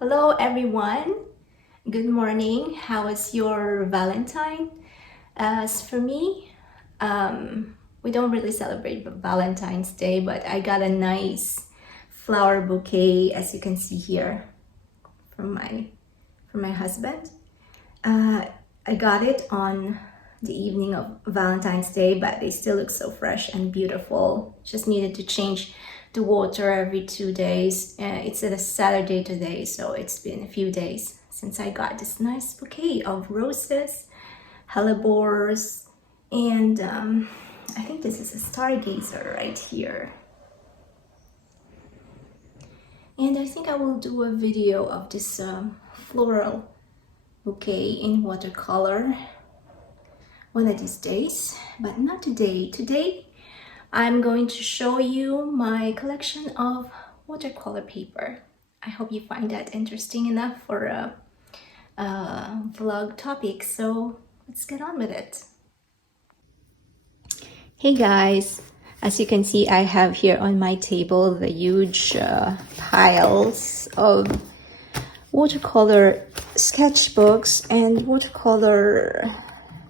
Hello everyone, good morning. How was your Valentine? As for me, we don't really celebrate Valentine's Day, but I got a nice flower bouquet, as you can see here, from my husband. I got it on the evening of Valentine's Day, but they still look so fresh and beautiful. Just needed to change the water every 2 days. It's a Saturday today, so it's been a few days since I got this nice bouquet of roses, hellebores, and I think this is a stargazer right here. And I think I will do a video of this floral bouquet in watercolor one of these days, but not today. Today I'm going to show you my collection of watercolor paper. I hope you find that interesting enough for a vlog topic, so let's get on with it. Hey guys, as you can see, I have here on my table the huge piles of watercolor sketchbooks and watercolor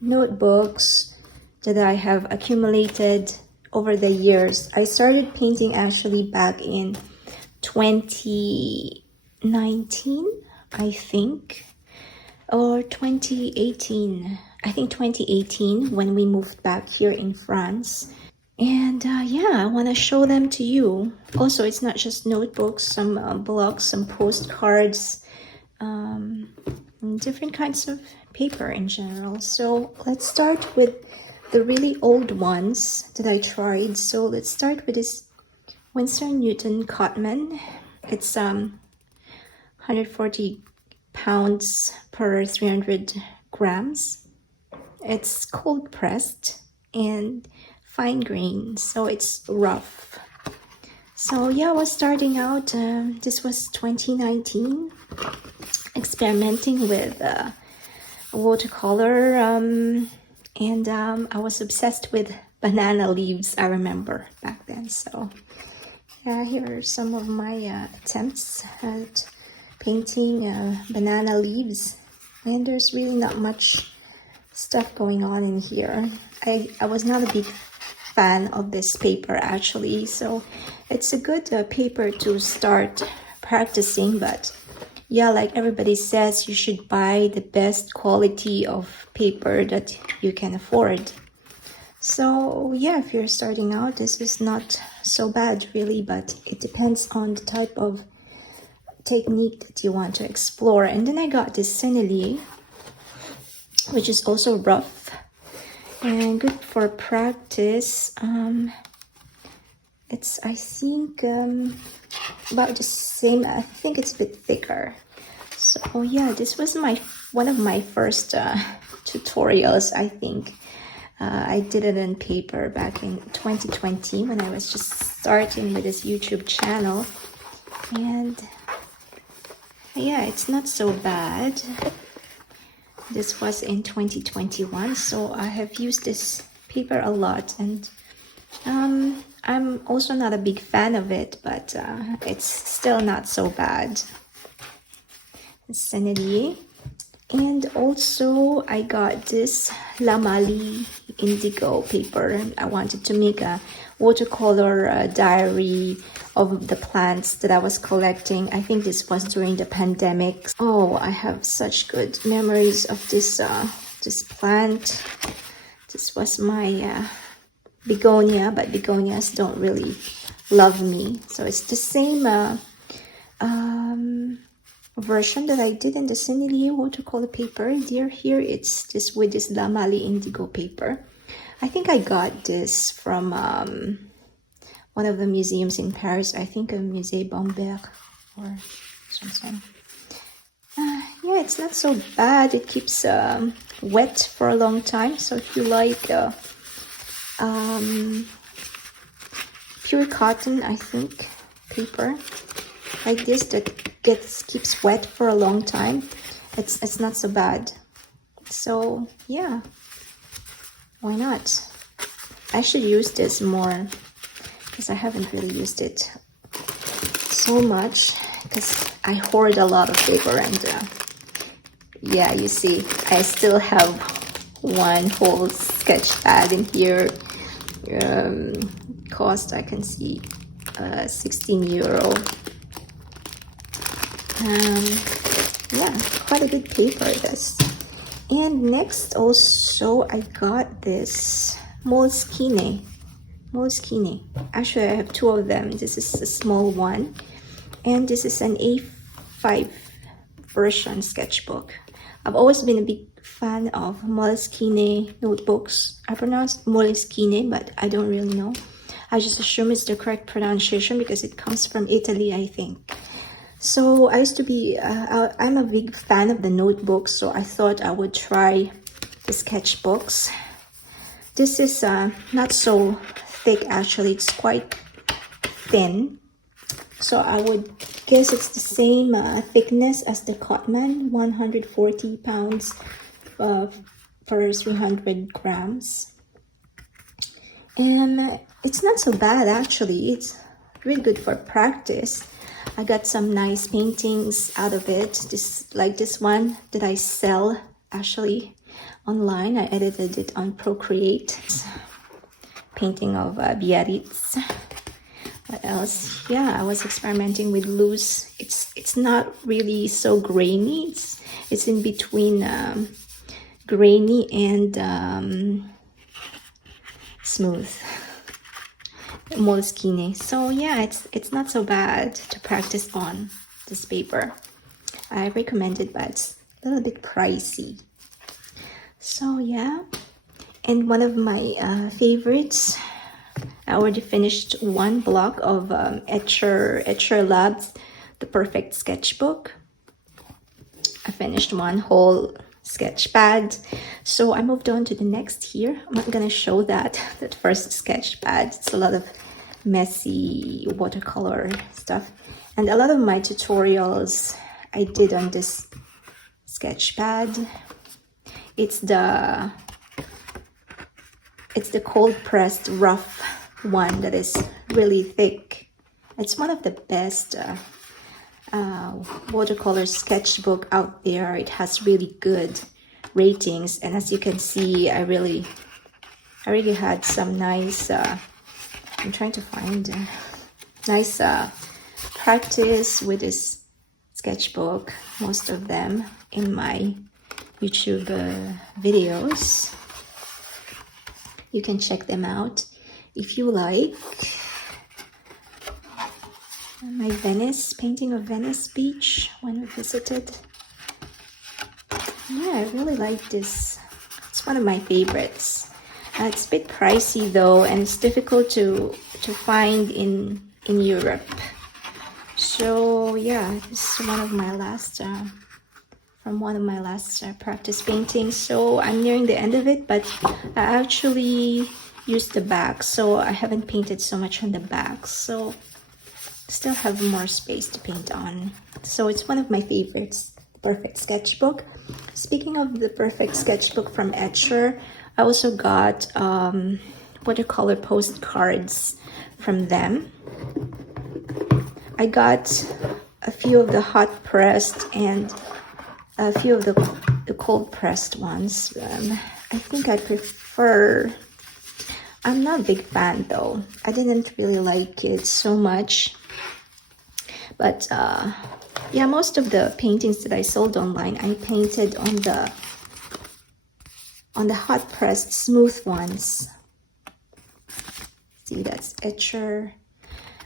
notebooks that I have accumulated over the years. I started painting actually back in 2019, I think, or 2018. I think 2018 when we moved back here in France. And yeah, I want to show them to you. Also, it's not just notebooks, some blogs, some postcards, different kinds of paper in general. So let's start with the really old ones that I tried. So let's start with this Winsor Newton Cotman. It's 140 pounds per 300 grams. It's cold pressed and fine grain, so it's rough. So yeah, I was starting out, this was 2019, experimenting with watercolor, and I was obsessed with banana leaves, I remember back then. So yeah, here are some of my attempts at painting banana leaves, and there's really not much stuff going on in here. I was not a big fan of this paper actually, so it's a good paper to start practicing, but yeah, like everybody says, you should buy the best quality of paper that you can afford. So yeah, if you're starting out, this is not so bad really, but it depends on the type of technique that you want to explore. And then I got this Sennelier, which is also rough and good for practice. It's, I think, about the same. I think it's a bit thicker. So yeah, this was one of my first tutorials, I think. I did it in paper back in 2020 when I was just starting with this YouTube channel. And yeah, it's not so bad. This was in 2021, so I have used this paper a lot, and I'm also not a big fan of it, but it's still not so bad. Sennelier. And also I got this La Mali indigo paper. I wanted to make a watercolor diary of the plants that I was collecting. I think this was during the pandemic. Oh, I have such good memories of this this plant. This was my begonia, but begonias don't really love me. So it's the same version that I did in the Sennelier watercolor paper. Here it's just with this La Mali indigo paper. I think I got this from one of the museums in Paris. I think a Musée Bamberg or something. Yeah, it's not so bad. It keeps wet for a long time. So if you like pure cotton, I think, paper like this that keeps wet for a long time, it's not so bad. So yeah, why not? I should use this more because I haven't really used it so much. because I hoard a lot of paper, and yeah, you see, I still have one whole sketch pad in here. Cost, I can see, 16 euro. Yeah, quite a good paper, this. And next also I got this Moleskine. Actually, I have two of them. This is a small one, and this is an A5 version sketchbook. I've always been a big fan of Moleskine notebooks. I pronounce Moleskine, but I don't really know. I just assume it's the correct pronunciation because it comes from Italy, I think. So I used to be, I'm a big fan of the notebooks, so I thought I would try the sketchbooks. This is not so thick, actually. It's quite thin. So I would guess it's the same thickness as the Cotman, 140 pounds for 300 grams. And it's not so bad, actually. It's really good for practice. I got some nice paintings out of it. Like this one that I sell actually online. I edited it on Procreate. Painting of Biarritz. What else? Yeah, I was experimenting with loose. It's not really so grainy. It's in between grainy and smooth. Moleskine. So yeah, it's not so bad to practice on this paper. I recommend it, but it's a little bit pricey. So yeah, and one of my favorites, I already finished one block of etchr Labs, the Perfect Sketchbook. I finished one whole sketch pad, so I moved on to the next here. I'm not gonna show that first sketch pad. It's a lot of messy watercolor stuff, and a lot of my tutorials I did on this sketch pad. It's the cold pressed rough one that is really thick. It's one of the best watercolor sketchbook out there. It has really good ratings, and as you can see, I really had some nice I'm trying to find nice practice with this sketchbook, most of them in my YouTube videos. You can check them out if you like. My Venice, painting of Venice Beach when we visited. Yeah, I really like this. It's one of my favorites. It's a bit pricey though, and it's difficult to find in Europe. So yeah, this is one of my last from one of my last practice paintings. So I'm nearing the end of it, but I actually used the back, so I haven't painted so much on the back. So still have more space to paint on. So it's one of my favorites, the Perfect Sketchbook. Speaking of the Perfect Sketchbook from etchr, I also got watercolor postcards from them. I got a few of the hot pressed and a few of the cold pressed ones. I think I prefer, I'm not a big fan though. I didn't really like it so much. But yeah, most of the paintings that I sold online, I painted on the hot pressed smooth ones. See, that's etchr,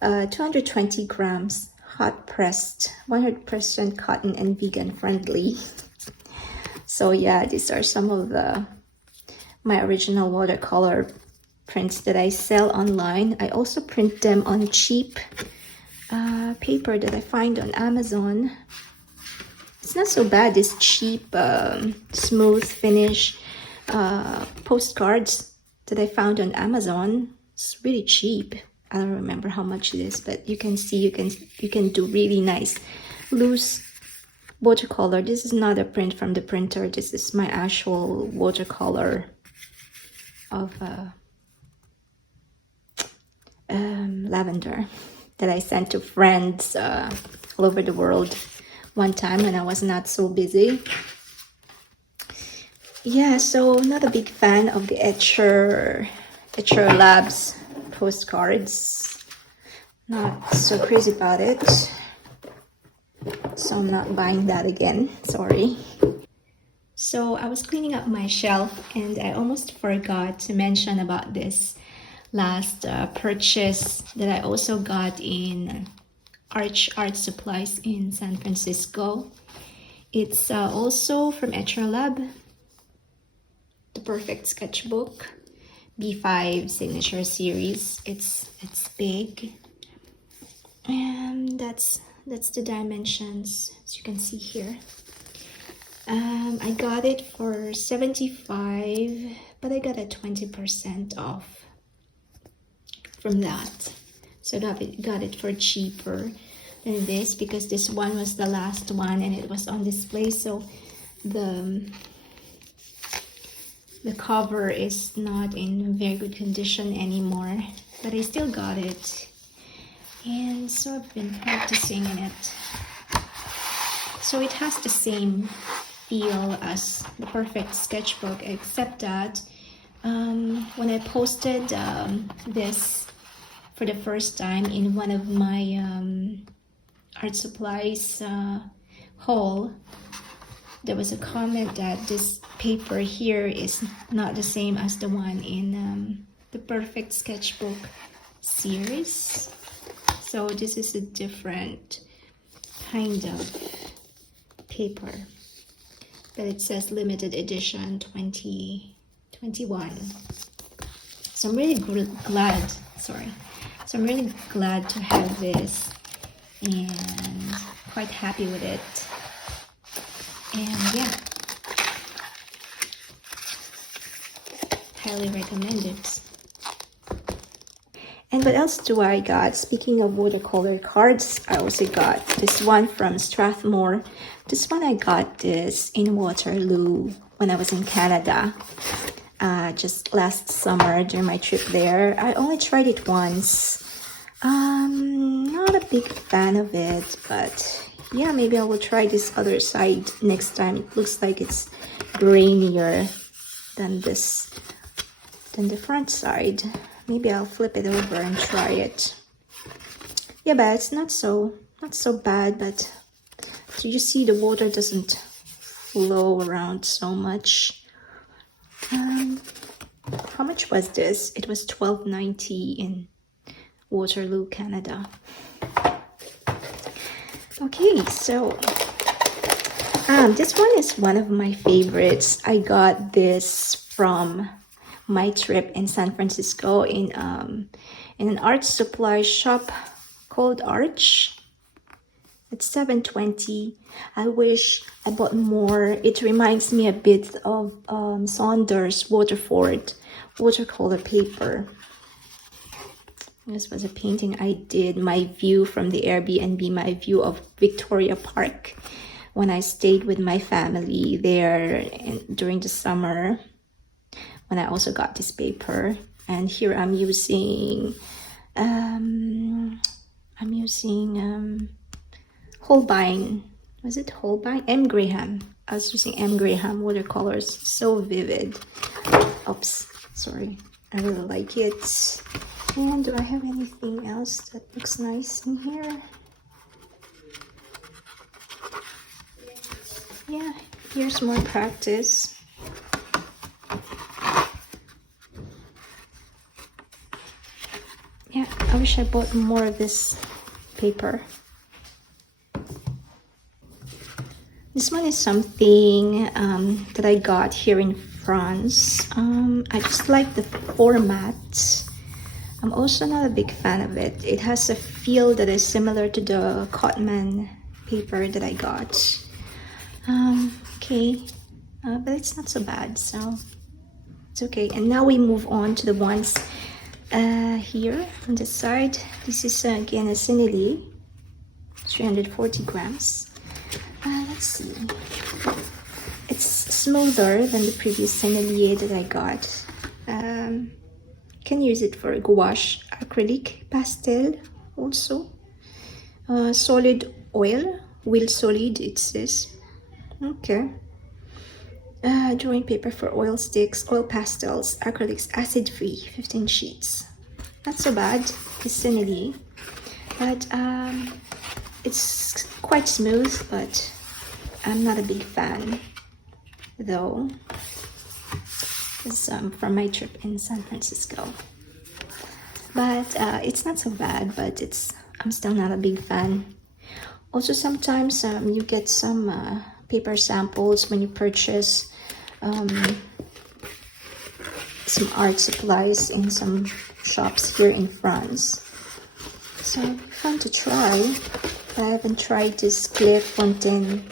220 grams hot pressed, 100% cotton and vegan friendly. So yeah, these are some of my original watercolor prints that I sell online. I also print them on cheap paper that I find on Amazon. It's not so bad, this cheap smooth finish postcards that I found on Amazon. It's really cheap. I don't remember how much it is, but you can see you can do really nice loose watercolor. This is not a print from the printer. This is my actual watercolor of lavender that I sent to friends all over the world one time when I was not so busy. Yeah, so not a big fan of the etchr Labs postcards. Not so crazy about it. So I'm not buying that again, sorry. So I was cleaning up my shelf and I almost forgot to mention about this last purchase that I also got in Arch Art Supplies in San Francisco. It's also from etchr Lab, the Perfect Sketchbook B5 Signature Series. It's big, and that's the dimensions, as you can see here. I got it for $75, but I got a 20% off from that. So I got it for cheaper than this because this one was the last one and it was on display. So the cover is not in very good condition anymore, but I still got it. And so I've been practicing in it. So it has the same feel as the Perfect Sketchbook, except that when I posted this for the first time in one of my art supplies haul, there was a comment that this paper here is not the same as the one in the Perfect Sketchbook series. So this is a different kind of paper, but it says limited edition 2021. So I'm really glad, sorry. So I'm really glad to have this and quite happy with it. And yeah, highly recommend it. And what else do I got? Speaking of watercolor cards, I also got this one from Strathmore. This one I got this in Waterloo when I was in Canada. Just last summer during my trip there. I only tried it once. Not a big fan of it, but yeah, maybe I will try this other side next time. It looks like it's grainier than the front side. Maybe I'll flip it over and try it. Yeah, but it's not so bad, but so you see the water doesn't flow around so much. How much was this? It was $12.90 in Waterloo, Canada. Okay, so this one is one of my favorites. I got this from my trip in San Francisco in an art supply shop called Arch. It's $7.20. I wish I bought more. It reminds me a bit of Saunders Waterford watercolor paper. This was a painting I did, my view from the Airbnb, my view of Victoria Park when I stayed with my family there during the summer, when I also got this paper. And here I'm using Holbein. Was it Holbein? M. Graham. I was using M. Graham watercolors. So vivid. Oops, sorry. I really like it. And do I have anything else that looks nice in here? Yeah, here's more practice. Yeah, I wish I bought more of this paper. This one is something that I got here in France. I just like the format. I'm also not a big fan of it. It has a feel that is similar to the Cotman paper that I got. Okay, but it's not so bad, so it's okay. And now we move on to the ones here on this side. This is again a Sennelier, 340 grams. Let's see. It's smoother than the previous Sennelier that I got. Can use it for gouache, acrylic, pastel also. Solid oil, wheel solid it says. Okay. Drawing paper for oil sticks, oil pastels, acrylics, acid-free, 15 sheets. Not so bad, vicinity, but it's quite smooth, but I'm not a big fan though. It's from my trip in San Francisco, but it's not so bad, but I'm still not a big fan. Also, sometimes you get some paper samples when you purchase some art supplies in some shops here in France. So fun to try. I haven't tried this Clairefontaine.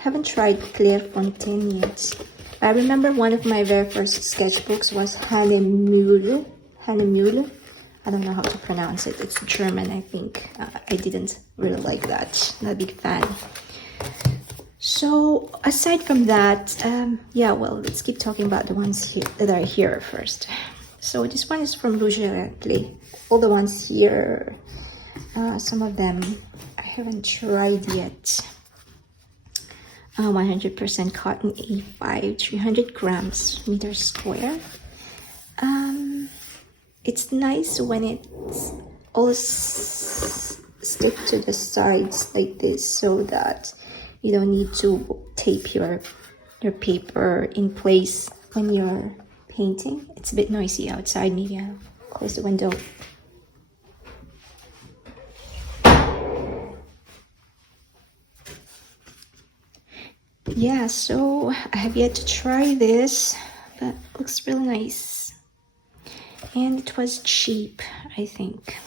Haven't tried Clairefontaine yet. I remember one of my very first sketchbooks was Hahnemühle. Hahnemühle. I don't know how to pronounce it. It's German, I think. I didn't really like that. Not a big fan. So aside from that, yeah, well, let's keep talking about the ones here that are here first. So this one is from Rouge à Clé. All the ones here, some of them I haven't tried yet. 100% cotton A5, 300 grams meter square. It's nice when it's all stick to the sides like this, so that you don't need to tape your paper in place when you're painting. It's a bit noisy outside. Maybe I'll close the window. Yeah, so I have yet to try this, but it looks really nice. And it was cheap, I think.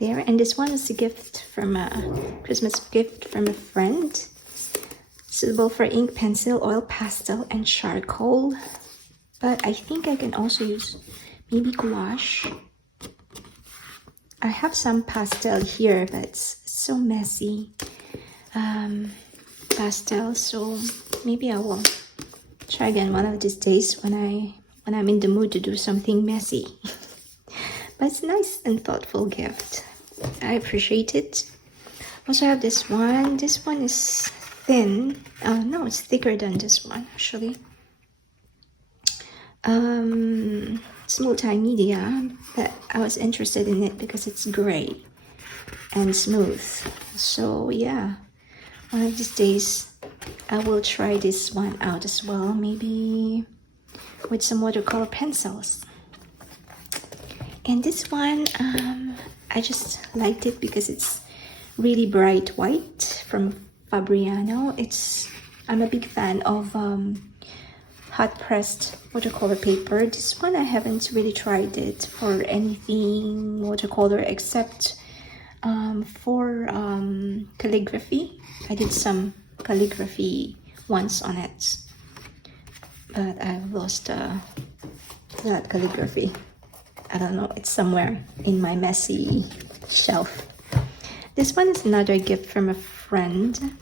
There, and this one is a gift from a Christmas gift from a friend. Suitable for ink, pencil, oil, pastel, and charcoal. But I think I can also use maybe gouache. I have some pastel here, but it's so messy. Pastel, so maybe I will try again one of these days when I'm in the mood to do something messy. But it's a nice and thoughtful gift. I appreciate it. Also, I have this one. This one is thin. No, it's thicker than this one actually. It's multimedia, but I was interested in it because it's gray and smooth. So yeah, one of these days I will try this one out as well, maybe with some watercolor pencils. And this one, I just liked it because it's really bright white from Fabriano. I'm a big fan of hot pressed watercolor paper. This one I haven't really tried it for anything watercolor except for calligraphy. I did some calligraphy once on it, but I've lost that calligraphy. I don't know, it's somewhere in my messy shelf. This one is another gift from a friend.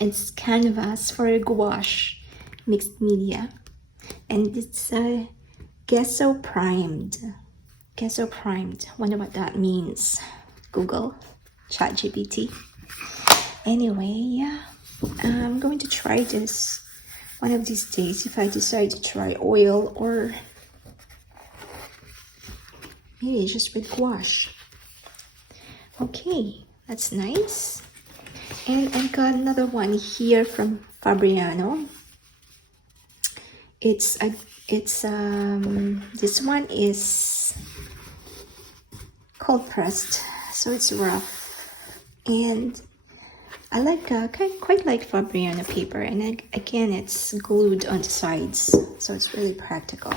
It's canvas for a gouache mixed media, and it's gesso primed. Gesso primed. Wonder what that means. Google, ChatGPT. Anyway, yeah, I'm going to try this one of these days if I decide to try oil or maybe just with gouache. Okay, that's nice. And I've got another one here from Fabriano. This one is cold pressed, so it's rough, and I like quite like Fabriano paper, and again it's glued on the sides, so it's really practical.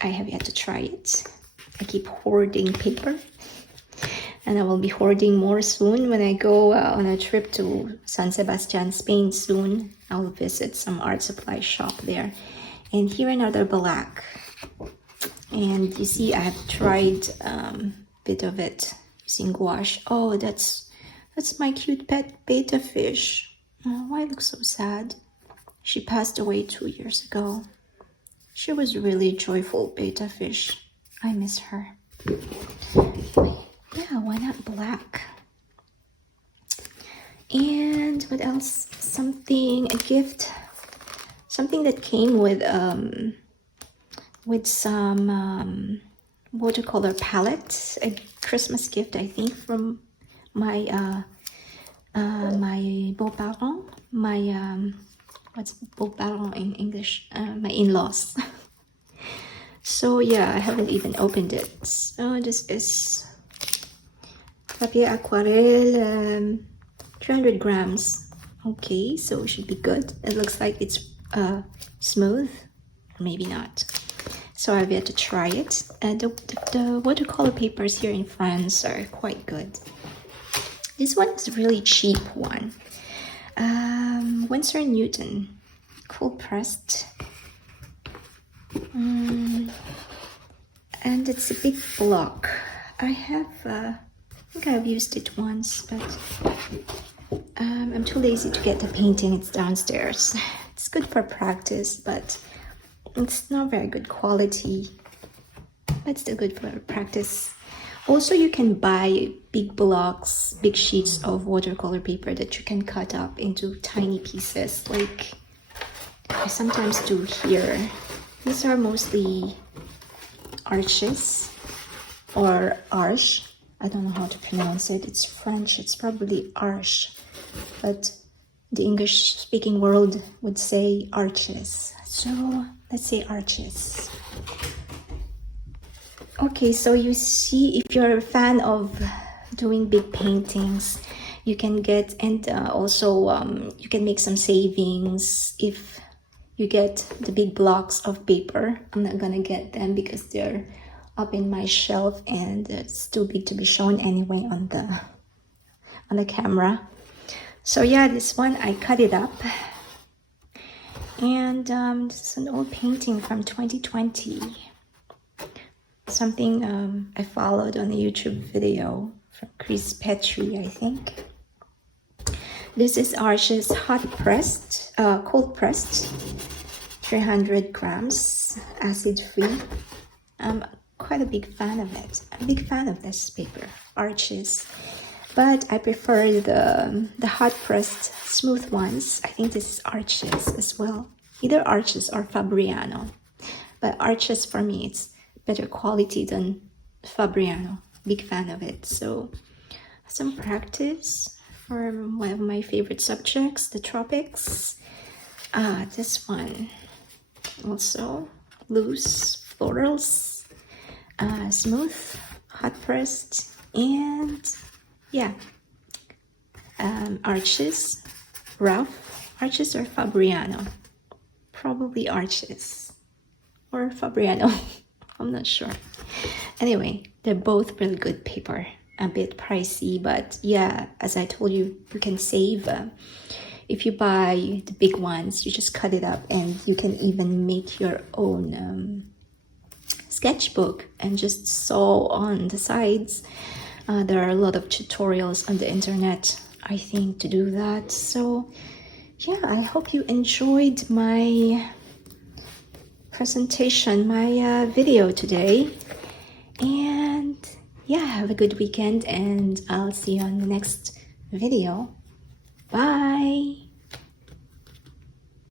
I have yet to try it. I keep hoarding paper, and I will be hoarding more soon when I go on a trip to San Sebastian, Spain soon. I will visit some art supply shop there. And here another black. And you see I have tried a bit of it using gouache. Oh, that's my cute pet betta fish. Oh, why look so sad? She passed away 2 years ago. She was really joyful betta fish. I miss her. yeah, why not black? And what else? A gift, something that came with some watercolor palette, a Christmas gift, I think, from my my beaux-parents, what's beaux-parents in English? My in-laws. So yeah, I haven't even opened it. So this is papier aquarelle, 300 grams. Okay, so it should be good. It looks like it's smooth, maybe not. So I've yet to try it. The watercolor papers here in France are quite good. This one is a really cheap one. Winsor & Newton, cold pressed. And it's a big block. I think I've used it once, but I'm too lazy to get the painting. It's downstairs. It's good for practice, but it's not very good quality, but still good for practice. Also, you can buy big blocks, big sheets of watercolor paper that you can cut up into tiny pieces, like I sometimes do here. These are mostly arches or arche. I don't know how to pronounce it. It's French. It's probably arche, but the English-speaking world would say arches. So let's say arches. Okay, so you see, if you're a fan of doing big paintings, you can get, and also you can make some savings if you get the big blocks of paper. I'm not gonna get them because they're up in my shelf and it's too big to be shown anyway on the camera. So yeah, this one I cut it up, and this is an old painting from 2020. Something I followed on a YouTube video from Chris Petrie, I think. This is Arches hot pressed, cold pressed, 300 grams, acid free. I'm quite a big fan of it. I'm a big fan of this paper, Arches, but I prefer the hot pressed smooth ones. I think this is Arches as well, either Arches or Fabriano, but Arches for me it's better quality than Fabriano. Big fan of it. So some practice for one of my favorite subjects, the tropics. This one also loose florals, smooth, hot pressed, and yeah, Arches, rough. Arches or Fabriano? Probably Arches or Fabriano. I'm not sure. Anyway, they're both really good paper. A bit pricey, but yeah, as I told you, you can save. If you buy the big ones, you just cut it up, and you can even make your own sketchbook and just sew on the sides. There are a lot of tutorials on the internet, I think, to do that. So yeah, I hope you enjoyed my presentation, my video today, and yeah, have a good weekend, and I'll see you on the next video. Bye.